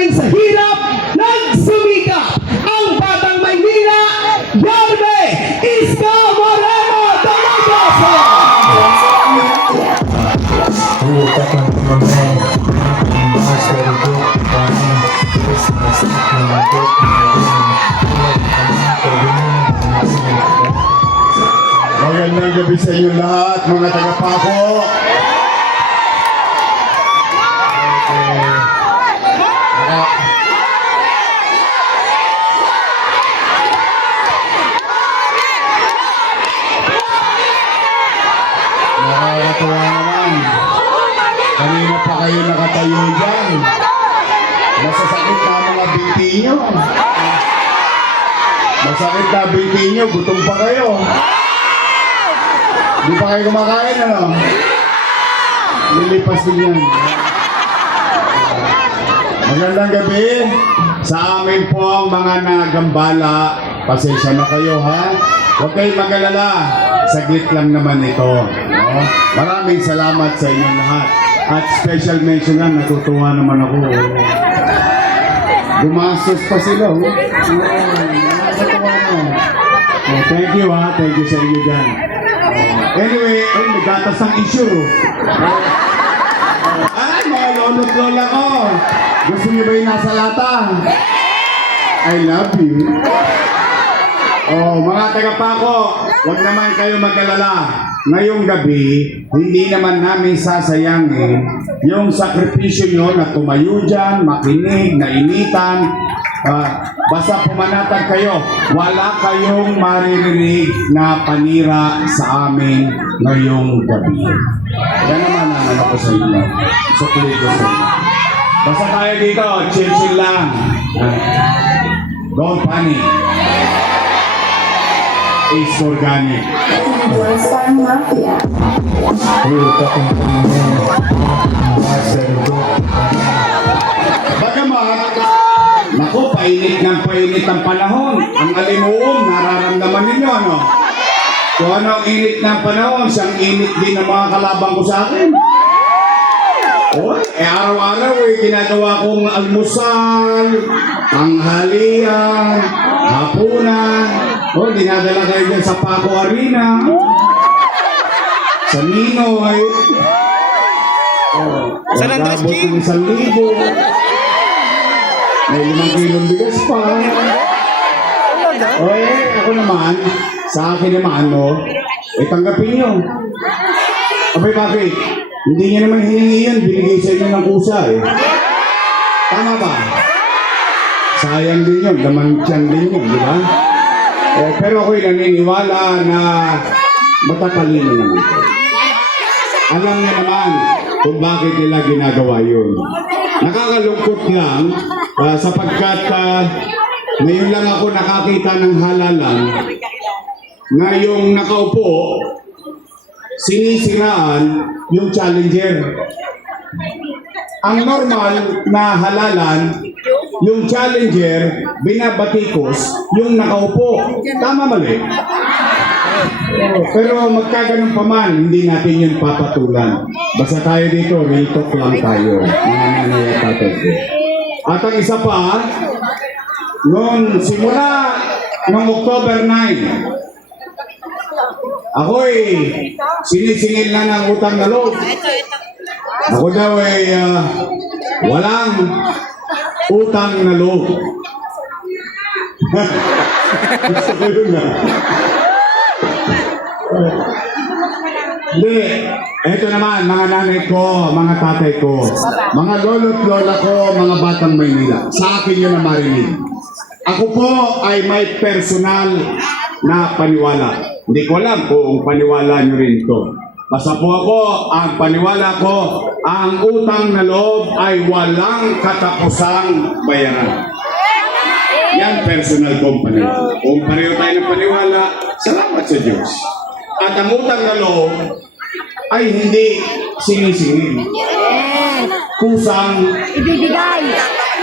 galing sa hirap, nagsumikap ang Batang Maynila, Yorme Isko Moreno Dalagoso! Magandang gabi sa inyo lahat, mga taga-Paco. Nakakatuwa naman. Kanina pa kayo nakatayo dyan. Masasakit na ang mga binti nyo. Masakit na binti nyo, gutom pa kayo. Di pa kayo kumakain, ano? Lilipas din yan. Magandang gabi sa amin po ang mga nagambala. Pasensya na kayo, ha? Huwag kayong mag-alala. Saglit lang naman ito. No? Maraming salamat sa inyong lahat. At special mention lang, natutuwa naman ako. Gumastos pa sila, oh. Natutuwa na. Oh, thank you, ha? Thank you sa inyo dyan. Anyway, ay, may gatas ng issue. Ay, mga lolo't lola ko. Gusto niyo ba yung nasa lata? I love you. Oh, mga taga-Paco, huwag naman kayo mag-alala. Ngayong gabi, hindi naman namin sasayangin yung sakripisyo nyo na tumayo dyan, makinig, nainitan. Basta pumanatag kayo, wala kayong maririnig na panira sa amin ngayong gabi. Yan naman ang ano ko sa inyo. Sukli ko sa inyo. Basta tayo dito, chill-chill lang. Don't panic. It's organic. Star Mafia. Bagamat, naku, painit ang panahon. Ang alimuong, nararamdaman ninyo, ano? Kung ano ang init ng panahon, siyang init din ng mga kalabang ko sa akin. Oy, araw-araw ginagawa kong almusal, tanghalian, hapunan. Dinadala kayo dyan sa Paco Arena, sa Ninoy. San Andres King. 1,000. May 5 kilong bigas pa. Ako naman, sa akin naman, tanggapin nyo. Abay, bakit? Hindi niya naman hiningi yun, binigay sa inyo ng kusa Tama ba? Sayang din yun, laman tiyan din yun, di ba? Pero ako'y naniniwala na matatalino naman. Alam niya naman kung bakit nila ginagawa yun. Nakakalungkot lang sapagkat ngayon lang ako nakakita ng halalan na yung nakaupo, sinisiraan yung challenger. Ang normal na halalan, yung challenger, binabatikos yung nakaupo. Tama mali? Pero magkaganon pa man, hindi natin yun papatulan. Basta tayo dito, real talk lang tayo. Mga nanay at tatay. At ang isa pa, simula noong October 9, ako'y sinisingil na ng utang na loob. Ako daw ay walang utang na loob. Gusto ko yun na. Hindi. Ito naman, mga nanay ko, mga tatay ko, mga lolo't lola ko, mga batang Maynila. Sa akin yun na marinig. Ako po ay may personal na paniwala. Hindi ko alam kung paniwala nyo rin ito. Basta po ako, ang paniwala ko, ang utang na loob ay walang katapusang bayaran. Yan personal kong paniwala. Kung pareho tayo ng paniwala, salamat sa Diyos. At ang utang na loob ay hindi sinisingil. Kusang Ibibigay.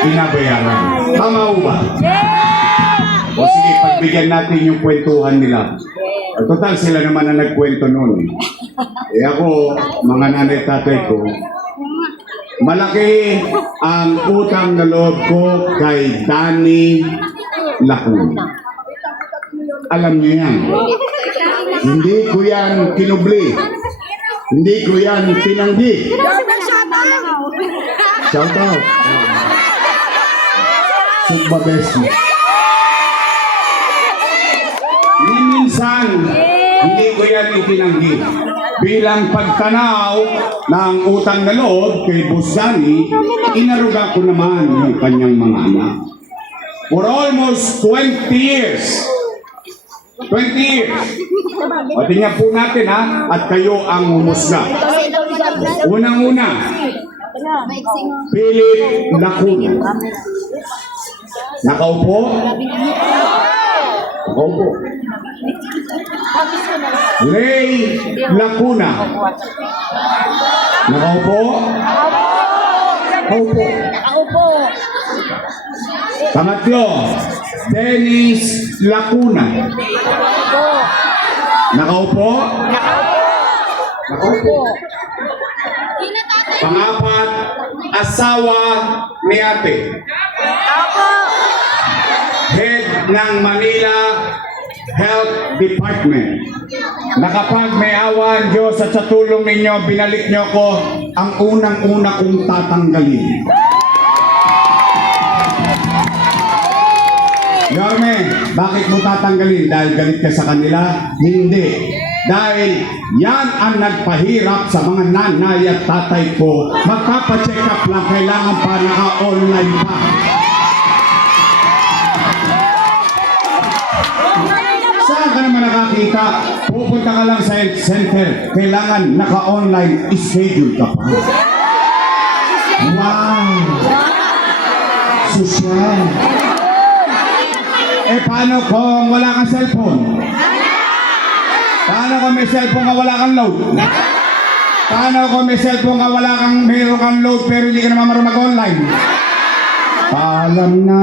binabayaran. Tama ho ba? O sige, pagbigyan natin yung kwentuhan nila. Total, sila naman ang nagkwento noon. Ako, mga nanay tatay ko, Malaki ang utang na loob ko kay Danny Lacuna. Alam niyo yan. Hindi ko yan kinubli. Hindi ko yan tinanggi. Shout out. Sugba Besi. Minsan, hindi ko yan itinanggi. Bilang pagtanaw ng utang na loob kay Boss Danny, inaruga ko naman yung kanyang mga anak. For almost 20 years. 20 years. O tingnan po natin ha, at kayo ang humusga. Unang-una, Philip Lacuna. Nakaupo? Nakaupo. Ray Lacuna. Nakaupo? Nakaupo. Pangatlo, Dennis Lacuna. Nakaupo? Nakaupo. Pangapat, asawa ni ate. Head ng Manila Health Department. Nakapag may awan Diyos at sa tulong ninyo, binalik nyo ko ang unang-una kong tatanggalin. Yorme, bakit mo tatanggalin? Dahil galit ka sa kanila? Hindi. Dahil yan ang nagpahirap sa mga nanay at tatay ko. Magpapacheck up lang, kailangan pa naka-online pa. Saan ka naman nakakita? Pupunta ka lang sa health center. Kailangan naka-online schedule ka pa. Wow! Sosyal. Eh paano kung wala kang cellphone? Paano kung may cellphone ka wala kang load? Paano kung may cellphone ka wala kang meron kang load pero hindi ka naman marunong mag-online? Paalam na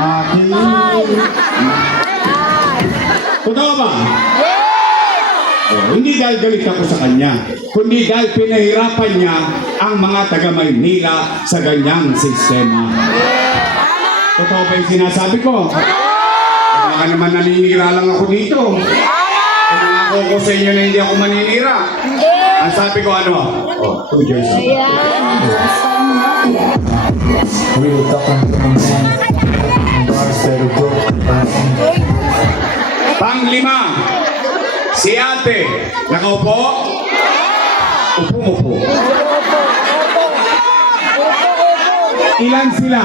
aking... Totoo ba? Oh, hindi dahil galit ako sa kanya, kundi dahil pinahirapan niya ang mga taga-Maynila sa ganyang sistema. Totoo ba yung sinasabi ko? Baka naman naninira lang ako dito. Pinangako ko sa inyo na hindi ako maninira. Ang sabi ko ano? Oh, two Jason. Real talk on the man. Bars that are broken. Panglima, si ate. Nakaupo? Upo. Ilan sila?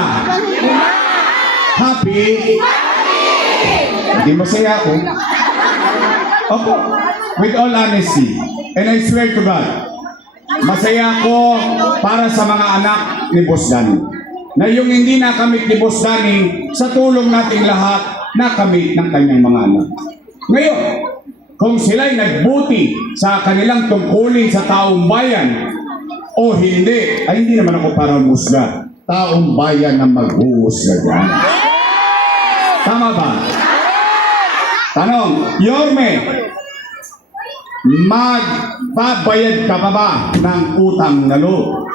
Happy? Hindi masaya ako. Opo. With all honesty. And I swear to God, masaya ako para sa mga anak ni Boss Danny. Na yung hindi nakamit ni Boss Danny, sa tulong nating lahat, nakamit ng kanyang mga anak. Ngayon, kung sila'y nagbuti sa kanilang tungkulin sa taong bayan, o hindi, ay hindi naman ako para humusga. Taong bayan na maghuhusga dyan. Tama ba? Tanong, Yorme, magbabayad ka pa ba ng utang na loob?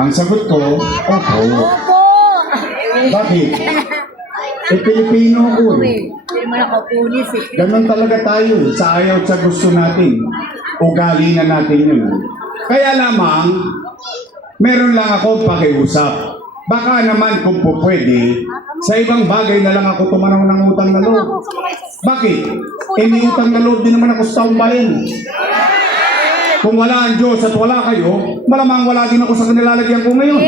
Ang sagot ko, opo. Bakit? Eh, Pilipino ako eh. Ganon talaga tayo sa ayaw at sa gusto natin. Ugali na natin yun. Kaya lamang, meron lang ako pakiusap. Baka naman kung po pwede, sa ibang bagay na lang ako tumanaw ng utang na loob. Bakit? Eh, may utang na loob din naman ako sa taong bayan. Kung wala ang Diyos at wala kayo, malamang wala din ako sa kanilalagyan ko ngayon.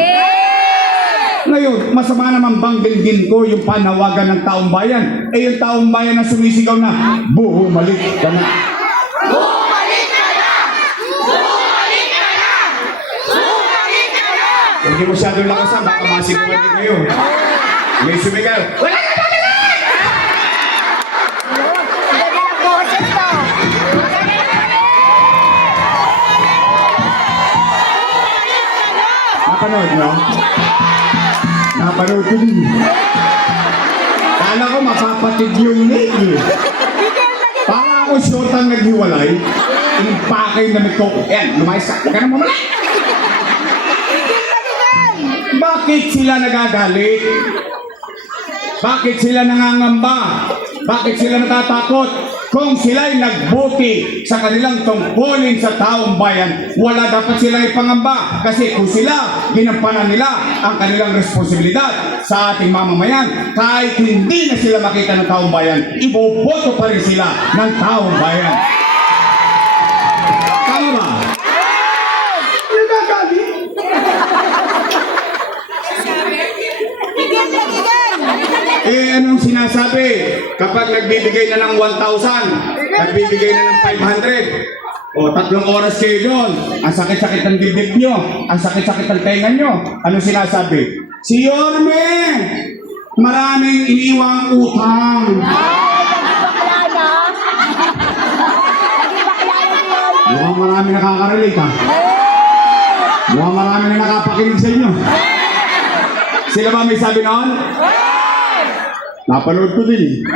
Ngayon, masama naman bang dinggin ko yung panawagan ng taong bayan? Eh, yung taong bayan na sumisigaw na, bumalik ka na. Bumalik ka na! Bumalik ka na! Bumalik ka na! Hindi masyadong lakasan, baka masigawan din kayo. May sumigaw, wala ka na! Napanood mo? Napanood ko din. Kala ko mapapatid yung leg eh. Para ako short ang naghiwalay. Impake yung damit ko. Yan, lumayas ka. Huwag ka na mamala. Bakit sila nagagalit? Bakit sila nangangamba? Bakit sila natatakot? Kung sila'y nagbuti sa kanilang tungkulin sa taong bayan, wala dapat silang ipangamba. Kasi kung sila, ginampanan nila ang kanilang responsibilidad sa ating mamamayan, kahit hindi na sila makita ng taong bayan, iboboto pa rin sila ng taong bayan. Tama ba? Nagagalit? Anong sinasabi? Kapag nagbibigay na ng 1,000, nagbibigay na ng 500, o 3 oras kayo doon, ang sakit-sakit ng dibdib nyo, ang sakit-sakit ng tenga nyo, anong sinasabi? Si Yorme, maraming iniwang utang. Mukhang marami nakaka-relate ha. Mukhang marami na nakapakinig sa inyo. Sila ba may sabi noon? Napanood ko din.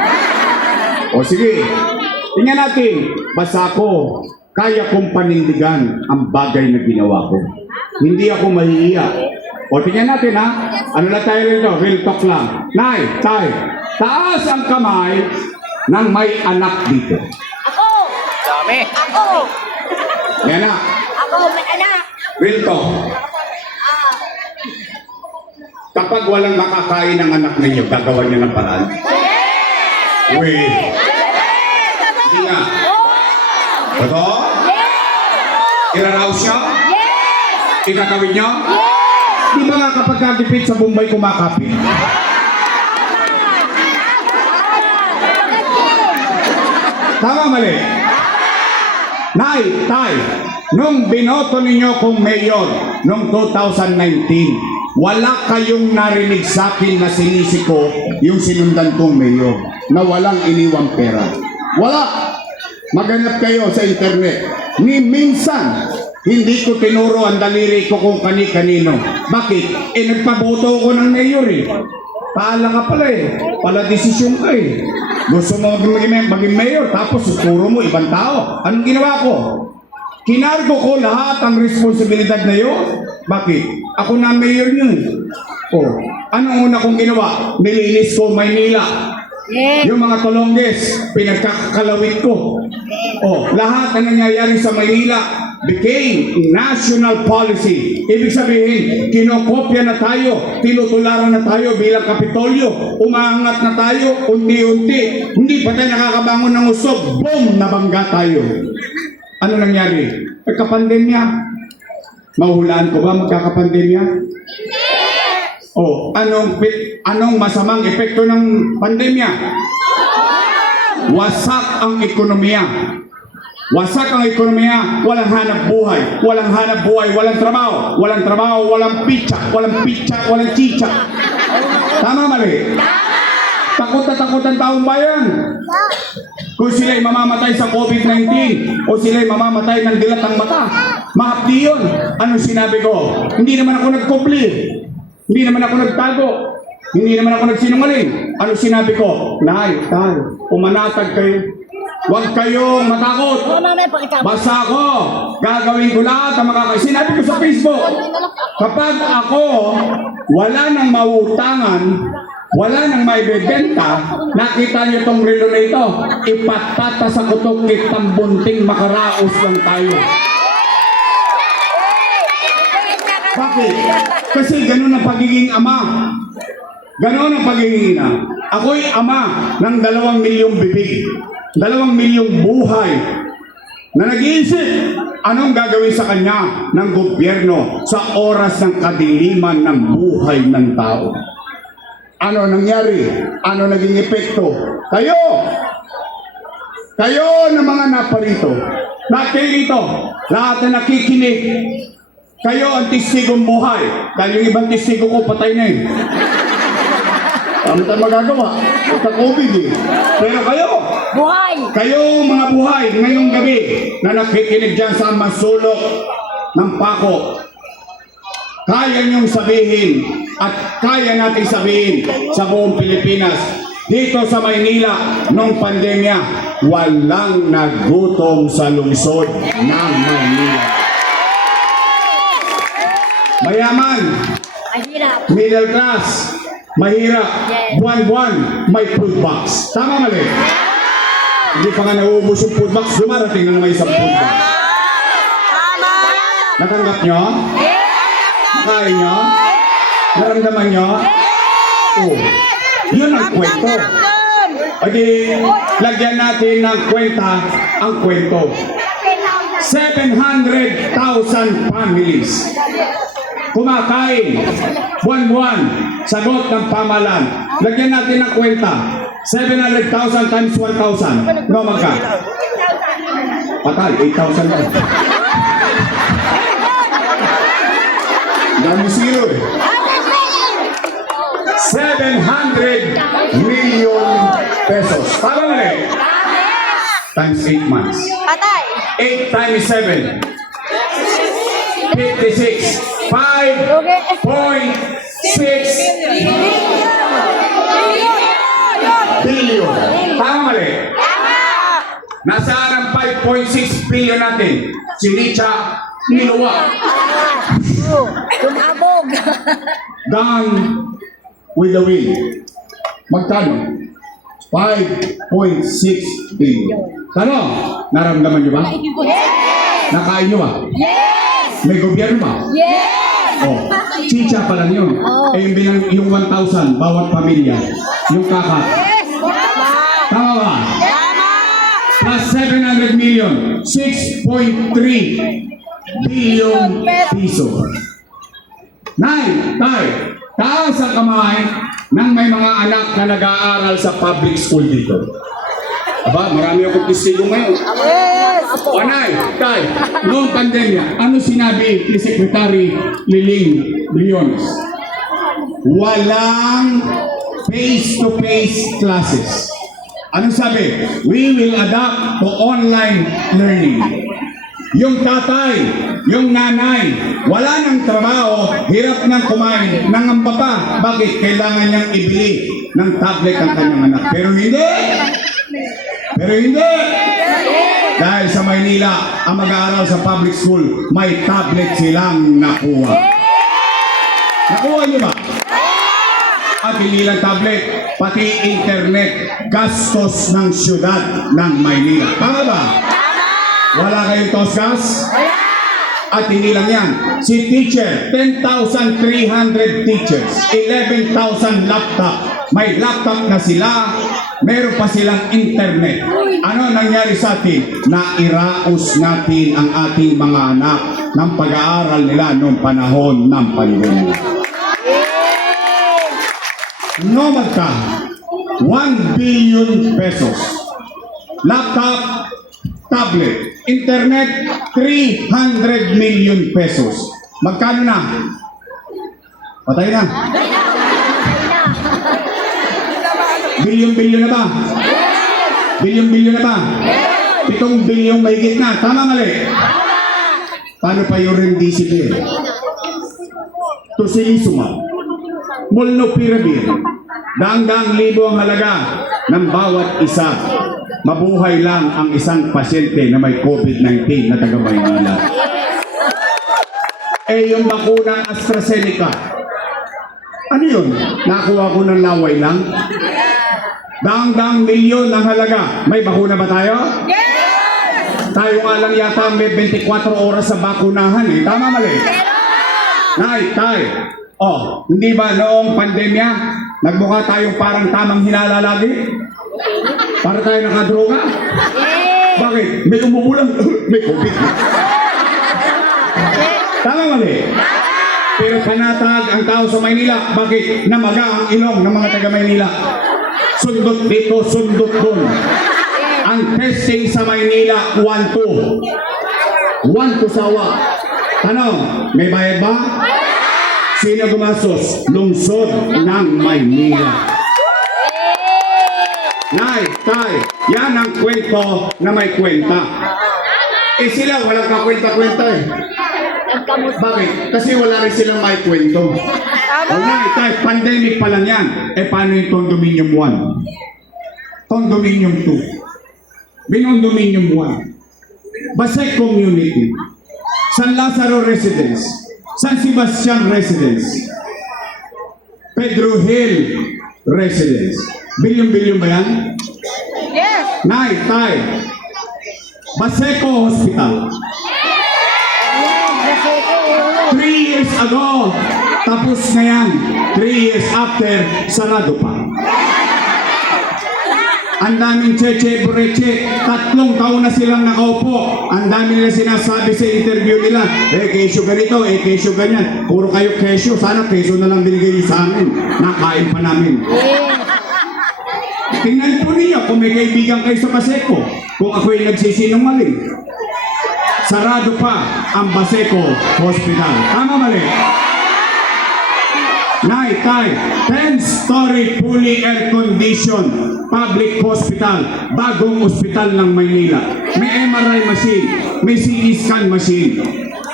O sige, tingnan natin. Basta ako, kaya kong panindigan ang bagay na ginawa ko. Hindi ako mahihiya. O tingnan natin ha. Ano na tayo rito? Real talk lang. Nay, tay, taas ang kamay ng may anak dito. Ako! Dami! Ako! Yan na. Ako, may anak! Real talk. Kapag walang makakain ng anak ninyo, gagawa niyo ng paraan. Yes! Wait. Hindi nga. Totoo? Iraraos niyo? Yes! Ikakawin niyo? Yes! Di ba nga kapag kagipit sa Bombay kumakapit? Tama mali? Nay, tay, nung binoto ninyo kong mayor noong 2019, wala kayong narinig sa akin na sinisi ko yung sinundan kong mayor na walang iniwang pera. Wala. Maghanap kayo sa internet. Ni minsan, hindi ko tinuro ang daliri ko kung kani-kanino. Bakit? Nagpaboto ko ng mayor eh. Paala ka pala eh. Pala desisyon ka eh. Gusto mo maging mayor, tapos tuturo mo ibang tao. Anong ginawa ko? Kinargo ko lahat ang responsibilidad na yun. Bakit? Ako na mayor yun. O, anong una kong ginawa? Nilinis ko Maynila. Yung mga Tolonges, pinagkakalawit ko. O, lahat na nangyayari sa Maynila became national policy. Ibig sabihin, kinokopya na tayo, tinutularan na tayo bilang Kapitolyo, umaangat na tayo, unti-unti. Hindi pa tayo nakakabangon ng usog, boom, nabangga tayo. Ano nangyari? Pagkapandemya. Mahulaan ko ba magkakapandemya? Hindi! O, anong masamang epekto ng pandemya? Wasak ang ekonomiya. Wasak ang ekonomiya, walang hanap buhay. Walang hanap buhay, walang trabaho. Walang trabaho, walang pitsa. Walang pitsa, walang chicha. Tama mali? Takot na takot ang taong bayan. Kung sila'y mamamatay sa COVID-19 o sila'y mamamatay ng dilat ng mata, mahapdi yun. Anong sinabi ko? Hindi naman ako nagkupli. Hindi naman ako nagtago. Hindi naman ako nagsinungaling. Anong sinabi ko? Nay, tay, umanatag kayo. Huwag kayong matakot. Basta ako, gagawin ko lahat ang makakaya. Sinabi ko sa Facebook, kapag ako wala nang mautangan, wala nang may bebenta, nakita niyo tong relo na ito, ipatata sa kutok kitang bunting makaraos lang tayo. Bakit? Kasi ganun ang pagiging ama. Ganun ang pagiging ina. Ako'y ama ng 2 milyong bibig, 2 milyong buhay na nag-iisip anong gagawin sa kanya ng gobyerno sa oras ng kadiliman ng buhay ng tao. Ano nangyari? Ano naging epekto? Kayo na mga naparito, lahat kayo dito, lahat na nakikinig, kayo ang testigong buhay. Dahil yung ibang testigo ko, patay na yun. Ano tayo magagawa? Ito COVID eh. Pero kayo, Buhay! kayo mga buhay ngayong gabi na nakikinig dyan sa masulok ng pako, kaya niyong sabihin at kaya nating sabihin sa buong Pilipinas, Dito sa Maynila, nung pandemya, walang nagutom sa lungsod ng Maynila. Mayaman, middle class, mahirap, buwan-buwan, may food box. Tama mali? Hindi pa nga nauubos yung food box, dumarating na naman isang food box. Natanggap nyo? Nakain nyo? Naramdaman nyo? Oh, yun ang kwento. Pwede lagyan natin ng kwenta ang kwento. 700,000 families kumakain buwan-buwan, sagot ng pamalan. Lagyan natin ng kwenta. 700,000 times 1,000. No, magka? Patay, 8,000 lang. Dami zero eh. 700 million pesos. Tama na eh? Times 8 months. 8 times 7. 56. 5.6 billion. Tama mali? Nasaan ang 5.6 billion natin? Si Richa Niluwa. Kumabog. Gone with the wind. Magkano? 5.6 billion. Tanong, naramdaman niyo ba? Nakain niyo ba? May gobyerno ba? Oh, chicha pa lang yun. Eh, yung 1,000 bawat pamilya. Yung kakat. Tama ba? Plus 700 million. 6.3 billion piso. Taas ang kamay ng may mga anak na nag-aaral sa public school dito. Aba, marami akong testigo ngayon. Panay, noong pandemya, ano sinabi ni Secretary Liling Briones? Walang face-to-face classes. Ano sabi? We will adapt to online learning. Yung tatay, yung nanay, wala ng trabaho, hirap nang kumain, nangamba pa. Bakit? Kailangan niyang ibili ng tablet ang kanyang anak. Pero hindi! Dahil sa Maynila, ang mag-aaral sa public school, may tablet silang nakuha. Nakuha niyo ba? At hindi lang tablet, pati internet, gastos ng syudad ng Maynila. Tama ba? Wala kayong tosgas? At hindi lang yan. Si teacher, 10,300 teachers, 11,000 laptop. May laptop na sila, meron pa silang internet. Ano nangyari sa atin? Nairaos natin ang ating mga anak ng pag-aaral nila noong panahon ng pandemya. No magka, 1 billion pesos. Laptop, tablet, internet, 300 million pesos. Magkano na? Patay na. Bilyon-bilyon na ba? Bilyon-bilyon na ba? 7 bilyon mahigit na. Tama mali? Paano pa yung remdesivir? Tocilizumab, molnupiravir, daang-daang libo ang halaga ng bawat isa. Mabuhay lang ang isang pasyente na may COVID-19 na taga Maynila. Eh yung bakuna AstraZeneca, ano yun? Nakuha ko ng laway lang? Daang-daang milyon ang halaga. May bakuna ba tayo? Yes! Tayo nga lang yata may 24 oras sa bakunahan eh. Tama mali? Tay. Oh, hindi ba noong pandemya, nagmukha tayong parang tamang hinala lagi? Para tayo nakadroga? Bakit? May umuulan. May COVID. Tama mali? Pero panatag ang tao sa Maynila. Bakit? Namaga ang ilong ng mga taga Maynila. Sundot dito, sundot doon. Ang testing sa Maynila, 1-2. 1-2 sawa. Ano? May bayad ba? Sino gumastos? Lungsod ng Maynila. Tay, yan ang kwento na may kwenta. Eh sila, walang kakwenta-kwenta eh. Bakit? Kasi wala rin silang may kwento. Kahit pandemic pa lang yan. Paano yung condominium 1? Condominium 2? Binondominium 1? Basek Community? San Lazaro Residence? San Sebastian Residence? Pedro Hill Residence? Bilyon-bilyon ba yan? Yes! Nay, tay. Baseco Hospital. 3 years ago, tapos na yan. 3 years after, sarado pa. Ang daming cheche bureche, 3 taon na silang nakaupo. Ang dami nila sinasabi sa interview nila, kesyo ganito, kesyo ganyan. Puro kayo kesyo, sana kesyo na lang binigay niyo sa amin. Nakain pa namin. Tingnan po niyo kung may kaibigan kayo sa Baseco. Kung ako'y nagsisinungaling. Sarado pa ang Baseco Hospital. Tama mali? Nay, tay, 10-story fully air-conditioned public hospital, bagong ospital ng Maynila. May MRI machine, may CT scan machine.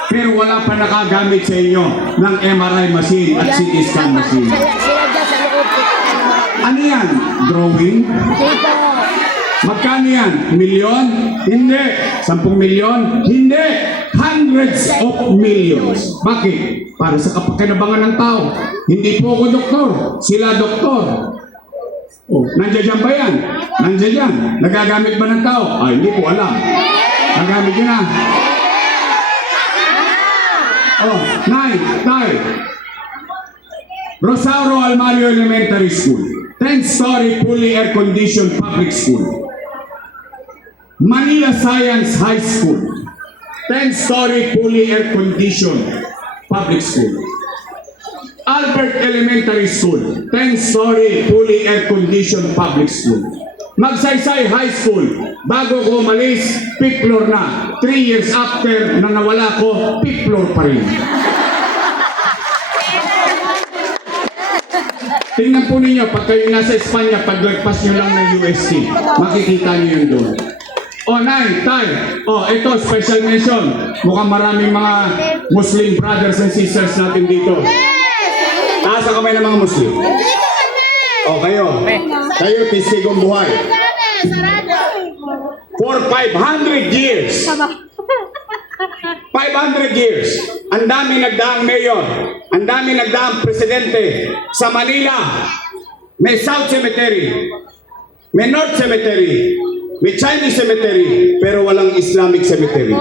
Pero wala pa nakagamit sa inyo ng MRI machine at CT scan machine. Sila dyan sa loob. Ano yan? Drawing? Dito. Magkano yan? Milyon? Hindi. 10 milyon? Hindi. Hundreds of millions. Bakit? Para sa kapakinabangan ng tao. Hindi po ako doktor. Sila doktor. Oh, nandiyan ba yan? Nandiyan yan. Nagagamit ba ng tao? Ay, hindi ko alam. Nagamit yun na. Oh, Nay, Tay. Rosauro Almario Elementary School. 10-story fully air-conditioned public school. Manila Science High School. 10-story fully air-conditioned public school. Albert Elementary School. 10-story fully air-conditioned public school. Magsaysay High School. Bago ko umalis, 5th floor na. 3 years after na nawala ko, 5th floor pa rin. Tingnan po ninyo, pag kayo nasa Espanya, paglagpas nyo lang ng UST, makikita nyo yun doon. O, Nay, Tay, ito, special mention. Mukhang maraming mga Muslim brothers and sisters natin dito. Taas ang kamay ng mga Muslim. Kayo, tisigong buhay. For 500 years, 500 years, ang dami nagdaang mayor, ang dami nagdaang presidente sa Manila. May South Cemetery, may North Cemetery, may Chinese Cemetery, pero walang Islamic Cemetery.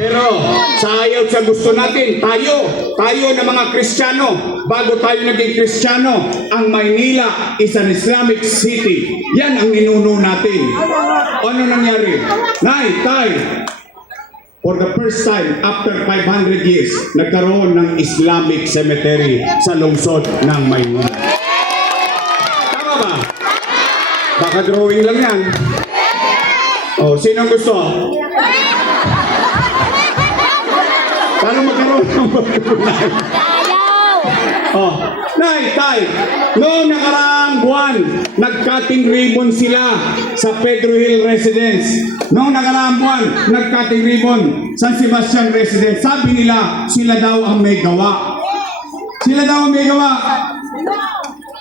Pero sa ayaw sa gusto natin, tayo na mga Kristiyano, bago tayo naging Kristiyano, ang Maynila is an Islamic city. Yan ang ninuno natin. Ano nangyari? Nay, Tay, for the first time, after 500 years, nagkaroon ng Islamic cemetery sa lungsod ng Maynila. Tama ba? Baka drawing lang yan. Sino gusto? Paano magkaroon ng pagkukulay? Nay, Tay, noong nakaraang buwan, nag-cutting ribbon sila sa Pedro Hill Residence. Noong nakaraang buwan, nag-cutting ribbon sa San Sebastian Residence. Sabi nila, sila daw ang may gawa. Sila daw ang may gawa.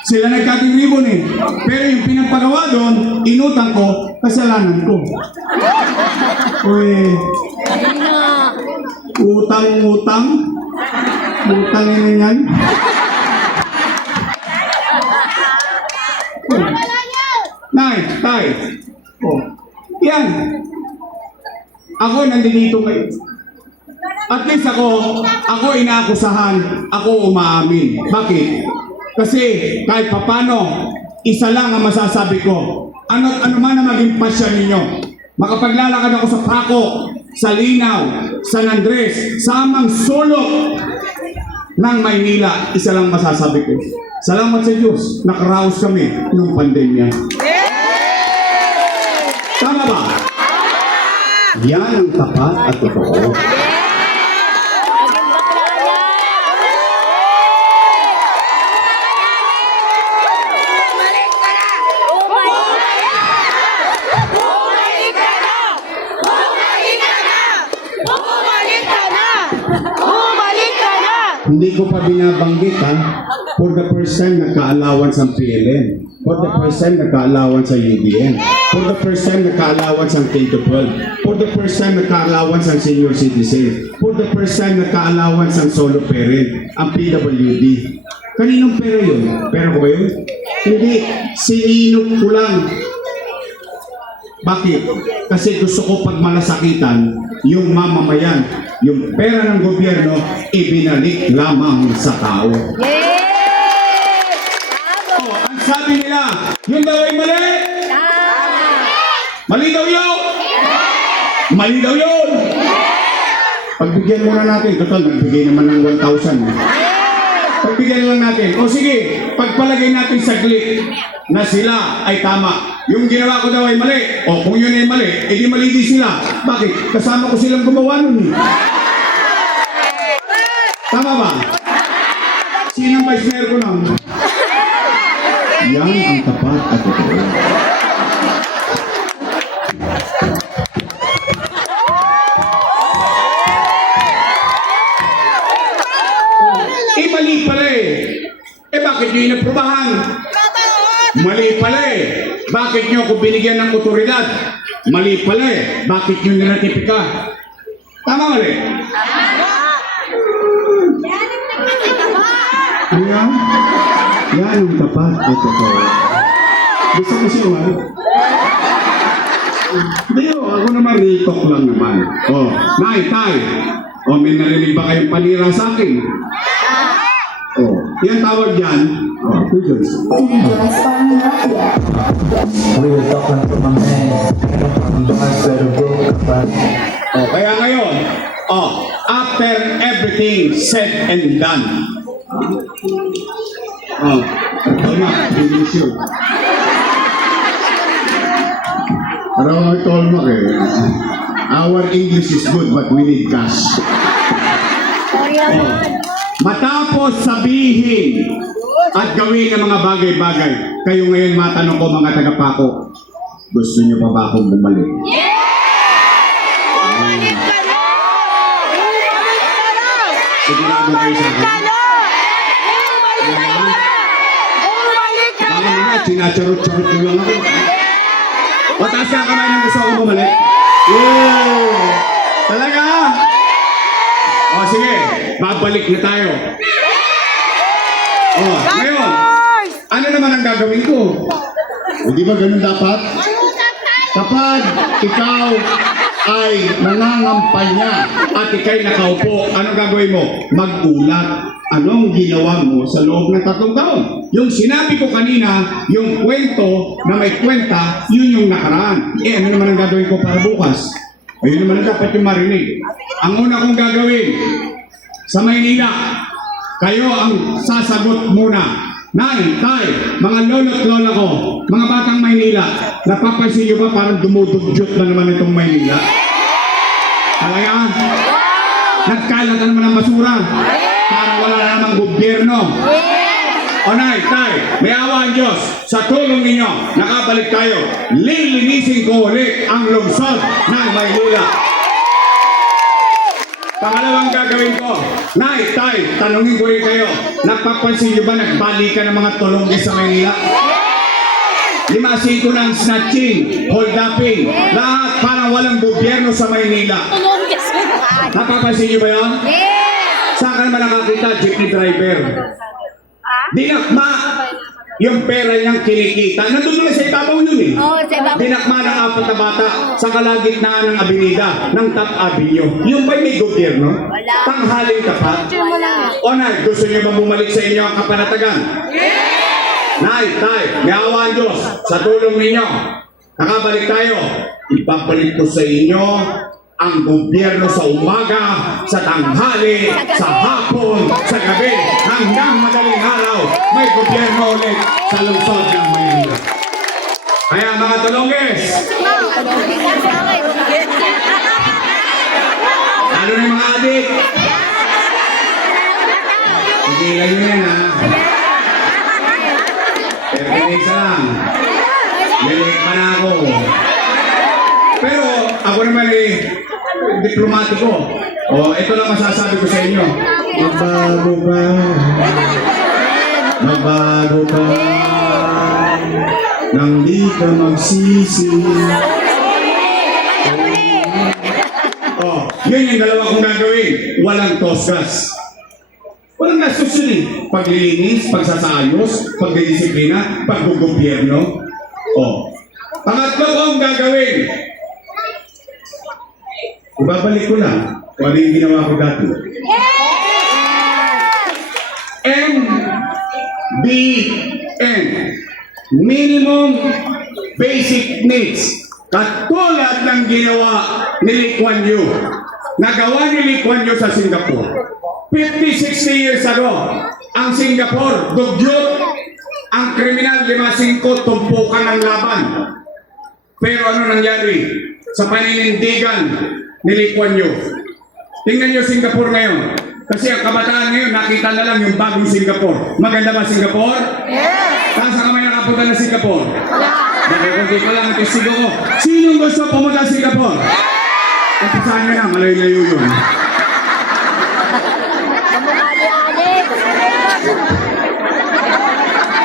Sila nag-cutting ribbon eh. Pero yung pinagpagawa doon, inutang ko, kasalanan ko. Utang yan. Nay, Tay. Yan. Ako nandito ngayon. At least ako inaakusahan, ako umaamin. Bakit? Kasi kahit papano, isa lang ang masasabi ko. Ano man ang maging pasyon ninyo. Makapaglalakad ako sa Paco, sa Linaw, San Andres, sa amang sulok ng Maynila, isa lang masasabi ko. Salamat sa Diyos, nakaraos kami nung pandemya. Tama ba? Yan ang tapat at totoo. Bumalik ka na! Hindi ko pa binabanggit ha. For the first time, nagka-allowance ang PLN. For the first time, nagka-allowance ang UBN. For the first time, nagka-allowance ang K-12. For the first time, nagka-allowance ang senior citizen. For the first time, nagka-allowance ang solo parent, ang PWD. Kaninong pera yun? Pera ko ba yun? Hindi. Sininok ko lang. Bakit? Kasi gusto ko pag malasakitan, yung mamamayan, yung pera ng gobyerno, ibinalik lamang sa tao. Oh, ang sabi nila, yun daw ay mali. Mali daw yun. Mali daw yun. Pagbigyan muna natin, total, nagbigay naman ng 1,000. Pagbigyan lang natin. O sige, pagpalagay natin saglit na sila ay tama. Yung ginawa ko daw ay mali. O kung yun ay mali, edi mali din sila. Bakit? Kasama ko silang gumawa nun. Tama ba? Sino ang vice mayor ko lang? Yan ang tapat at totoo. Mali pala eh. Bakit nyo inaprubahan? Mali pala eh. Bakit nyo ako binigyan ng otoridad? Mali pala eh. Bakit nyo niratipika? Tama mali? Ayan. Yan ang tapat at totoo. Gusto ko siya wala? Hindi ako naman retalk lang naman. Nay, tay. May narinig ba kayong panira sa akin? Yan tawag yan. Pagers. We were talking to my man. I'm bars that are broke, but Kaya ngayon, after everything said and done. Tama, English yun. Parang may tolmak eh. Our English is good but we need cash. Matapos sabihin at gawin ng mga bagay-bagay, kayo ngayon matanong ko mga tagapako, gusto niyo pa ba akong bumalik? Sigurado kayo sa akin? Baka naman, sinacharot-charot ko lang ako. O, taas ka kamay ng gusto akong bumalik? Talaga? O, sige. Babalik na tayo. Ngayon, ano naman ang gagawin ko? Hindi ba ganun dapat? Kapag ikaw ay nangangampanya at ikay nakaupo, anong gagawin mo? Mag-ulat. Anong ginawa mo sa loob ng 3 taon? Yung sinabi ko kanina, yung kwento na may kwenta, yun yung nakaraan. Ano naman ang gagawin ko para bukas? Ayun naman ang dapat yung marinig. Ang una kong gagawin, sa Maynila, kayo ang sasagot muna. Nay, tay, mga lolo't lola ko, mga batang Maynila, napapansin nyo ba parang dumudugyot na naman itong Maynila? Talaga? Nagkalat na naman ang basura. Parang wala na namang gobyerno. O nay, tay, may awa ang Diyos. Sa tulong ninyo, nakabalik tayo. Lilinisin ko ulit ang lungsod ng Maynila. Pangalawang gagawin ko, nay, tay, tanungin ko rin kayo, napapansin nyo ba nagbalikan ng mga tulongge sa Maynila? 5-5 ng snatching, hold-upping, lahat parang walang gobyerno sa Maynila. Napapansin nyo ba yun? Saan ka naman nakakita, jeepney driver? Dinakma yung pera niyang kinikita. Nandun na sa ibabaw yun eh. Dinakma ng 4 na bata sa kalagitnaan ng abenida, ng Top Avenue. Yung ba'y may gobyerno? Tanghaling tapat? O nay, gusto niyo ba bumalik sa inyo ang kapanatagan? Nay, tay, may awa ang Diyos. Sa tulong ninyo, nakabalik tayo. Ipapalik ko sa inyo ang gobyerno sa umaga, sa tanghali, sa hapon, sa gabi, hanggang madaling araw, may gobyerno ulit sa lungsod ng Maynila. Kaya mga tulongges, ano na yung mga adik? Tigilan nyo yan ha. Pertinig sa lang. Bilik pa na ako. Pero ako naman diplomatiko. Ito lang masasabi ko sa inyo. Magbago ka. Magbago ka. Nang di ka magsisi. Oh, yun yung dalawa kong gagawin. Walang tosgas. Walang gastos yun eh. Paglilinis, pagsasayos, pagdidisiplina, paggugobyerno. Oh. Pangatlo kong gagawin. Ibabalik ko lang kung ano yung ginawa ko dati. MBN. Minimum Basic Needs. Katulad ng ginawa ni Lee Kuan Yew. Nagawa ni Lee Kuan Yew sa Singapore. 50-60 years ago, ang Singapore, dugyot, ang kriminal 5-5, tumpukan ng laban. Pero ano nangyari sa paninindigan ni Lee Kuan Yew? Tingnan nyo Singapore ngayon. Kasi ang kabataan ngayon, nakita na lang yung bagong Singapore. Maganda ba Singapore? Yes! Saan ka may nakapunta na Singapore? Nakikunti ko lang ang testigo ko. Sinong gusto pumunta sa Singapore? Kapisahan nyo na, malayo-layo yun. Kamukha ni Alex.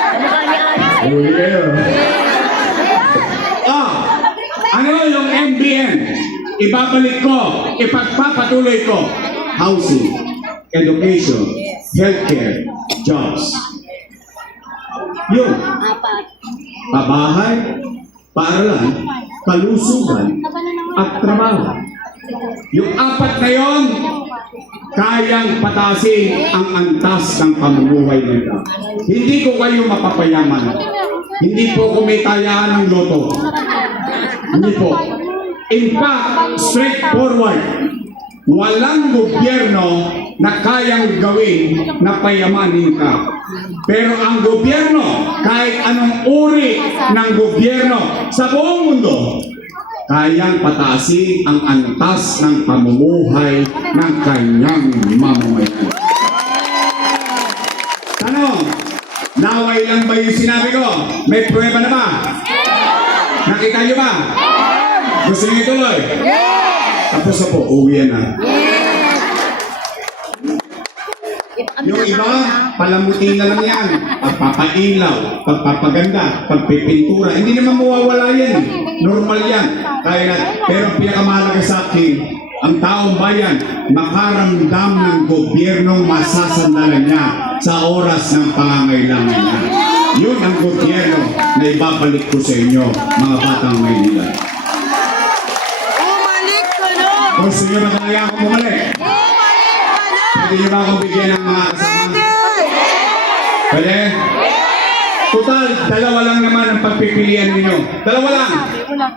Kamukha ni Alex. Uy, kayo. Ano yung MBN? Ibabalik ko, ipagpapatuloy ko. Housing, education, healthcare, jobs. Yun. Apat. Pabahay, paaralan, kalusugan, at trabaho. Yung apat na yon, kayang patasin ang antas ng pamumuhay nila. Hindi ko kayo mapapayaman. Hindi po kumitayaan ng loto. Hindi po. In fact, straightforward, walang gobyerno na kayang gawin na payamanin ka. Pero ang gobyerno, kahit anong uri ng gobyerno sa buong mundo, kayang patasin ang antas ng pamumuhay ng kanyang mamamayan. Tanong, naway lang ba yung sinabi ko? May prueba na ba? Nakita niyo ba? Gusto niyo ituloy? Tapos na po, uwi na. Yung iba, palamutin na lang yan. Pagpapailaw, pagpapaganda, pagpipintura. Hindi naman mawawala yan. Normal yan. Kaya na. Pero ang pinakamahalaga sa akin, ang taong bayan, makaramdam ng gobyernong masasandalan niya sa oras ng pangangailangan niya. Yun ang gobyerno na ibabalik ko sa inyo, mga batang Maynila. Bumalik ka na! Gusto niyo ba talaga ako bumalik? Bumalik ka na! Pwede niyo ba akong bigyan ng mga kasama? Pwede? Total, dalawa lang naman ang pagpipilian ninyo. Dalawa lang.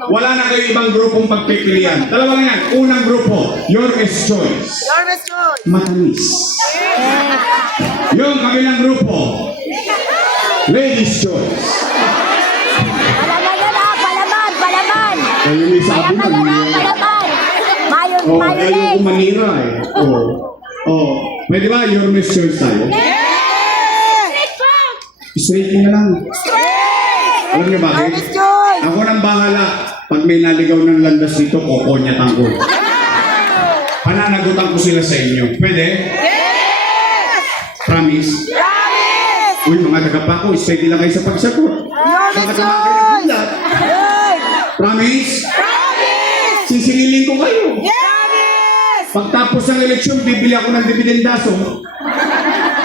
Wala na kayo ibang grupong pagpipilian. Dalawa lang yan. Unang grupo, your choice. Yarnas choice! Matamis. Yung kabilang grupo, ladies choice. Palaban na na, palaban, palaban. Kayo may sabi na. Palaban na, palaban. Mayon, Oh, ayaw ko manira eh. Oh. Pwede ba your choice tayo? Straight na lang. Alam niyo bakit? Yarnas choice! Ako nang bahala. Pag may naligaw ng landas dito, kokonyatan ko. Pananagutan ko sila sa inyo. Pwede? Promise? Promise! Uy, mga tagapako, steady lang kayo sa pagsagot. Yarnas Baka tumakay ng ulat. choice! Promise? Promise! Sisingilin ko kayo. Promise! Pagtapos ng eleksyon, bibili ako ng dividendaso.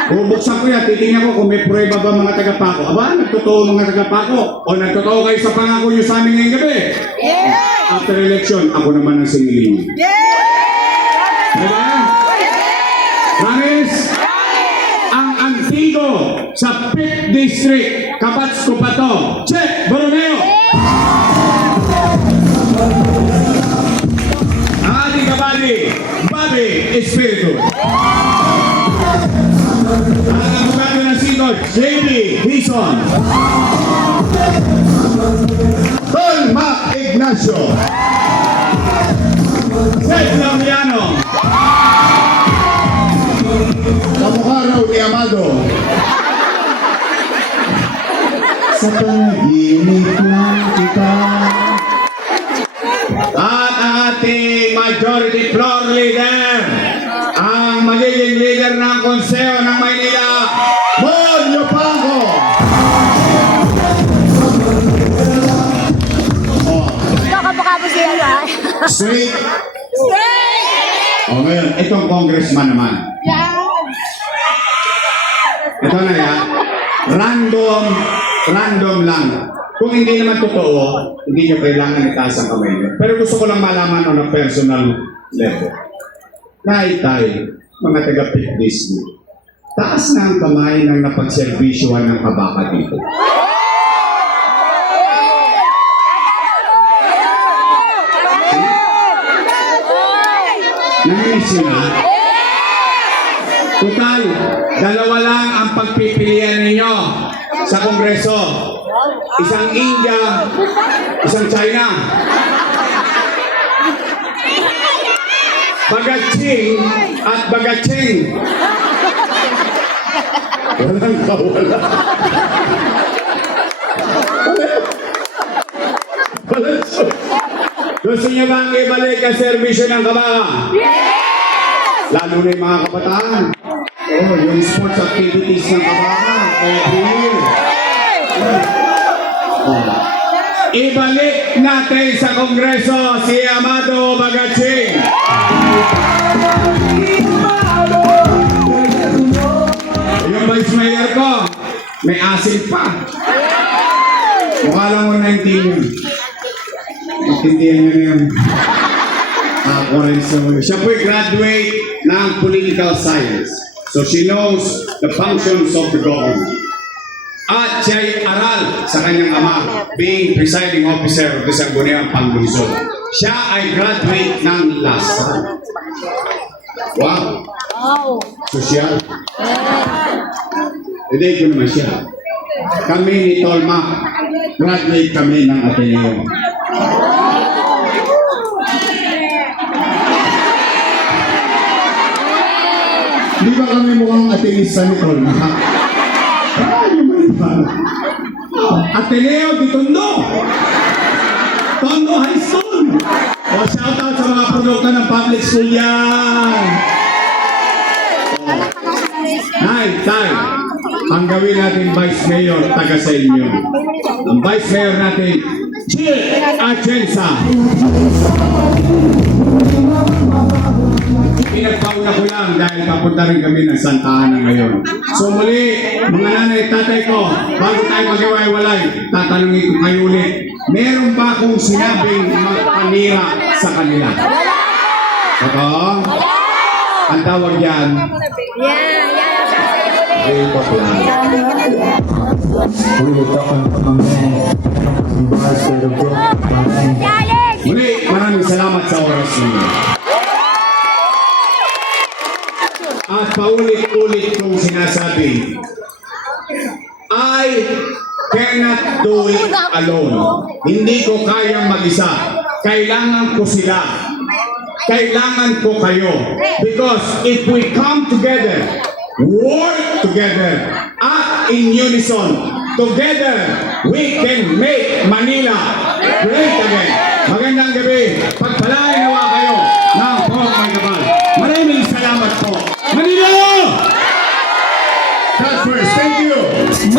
Bubuksan ko yan, titingnan ko kung may prueba ba mga tagapako. Aba, nagtotoo mga tagapako. O nagtotoo kayo sa pangako nyo sa amin ngayong gabi. Yes! After election, ako naman ang singilin. Yes! Diba? Promise? Ang Antigo sa 5th District, Kabats ko pa to. Che Borromeo! Ang ating kabali, Bobby Espiritu. Ang abogado ng Sinod, JB Hison. Tolma Ignacio. Seth Lamiano. Kamukha raw ni Amado. Sa panaginip lang kita. At ang ating majority floor leader, ang magiging leader ng Batang Maynila, Monyo Paco! Ito kapag si ano ah. Straight. O ngayon, itong congressman naman. Ito na yan. Random lang. Kung hindi naman totoo, hindi nyo kailangan itaas ang kamay nyo. Pero gusto ko lang malaman on a personal level. Tay, mga taga-Pick Disney, taas na ang kamay ng napagservisyohan ng kabaka dito. Naminis nyo na? Total, dalawa lang ang pagpipilian ninyo sa Kongreso. Isang India, isang China. Bagaching at Bagaching. Walang kawala. Gusto niyo bang ibalik ang serbisyo ng kabaka? Lalo na yung mga kabataan. Oh, yung sports activities ng kabaka. Every year. Ibalik natin sa Kongreso si Amado Bagaching. Yung vice mayor ko, may asin pa. Mukha lang mo 19 yun. Intindihan nyo na yun. Ako rin siya po'y graduate ng political science. So she knows the functions of the government. At siya'y aral sa kanyang ama, being presiding officer of the Sangguniang Panglungsod. Siya ay graduate ng LASALLE. Wow! Sosyal. Hindi ko naman siya. Kami ni Tolma, graduate kami ng Ateneo. Di ba kami mukhang Atenista ni Tolma? Ateneo di Tondo. Tondo High School. O shoutout sa mga produkto ng public school yan. Tay, ang gawin natin Vice Mayor, taga sa inyo. Ang Vice Mayor natin, Jill Atienza. Pinagpauna ko lang dahil papunta rin kami ng Santa Ana ngayon. So muli, mga nanay, tatay ko, bago tayo mag-iwalay, tatanungin ko kayo ulit, meron ba akong sinabing magpanira sa kanila? Totoo? Ang tawag yan, Rainbow Plan. We were talking about my man. Some bars that are broke, my man. Muli, maraming salamat sa oras ninyo. At paulit-ulit kong sinasabi, I cannot do it alone. Hindi ko kayang mag-isa. Kailangan ko sila. Kailangan ko kayo. Because if we come together, work together, act in unison, together, we can make Manila great again. Magandang gabi. Pagpala